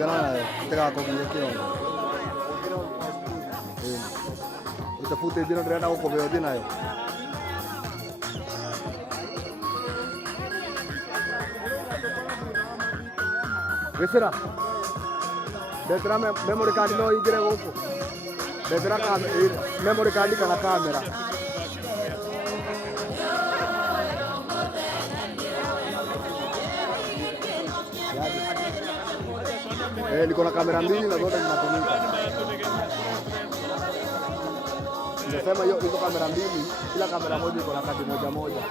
tigana nayo tigakogie kĩongo utafute jina ndĩrenda gũkũbe ũthiĩ nayo gĩcĩra ndetera memory card no ingĩre gũkũ ndetera memory card kana kamera niko na kamera mbili na zote zinatumika. Nimesema hizo kamera mbili, kila kamera moja iko na kati moja moja.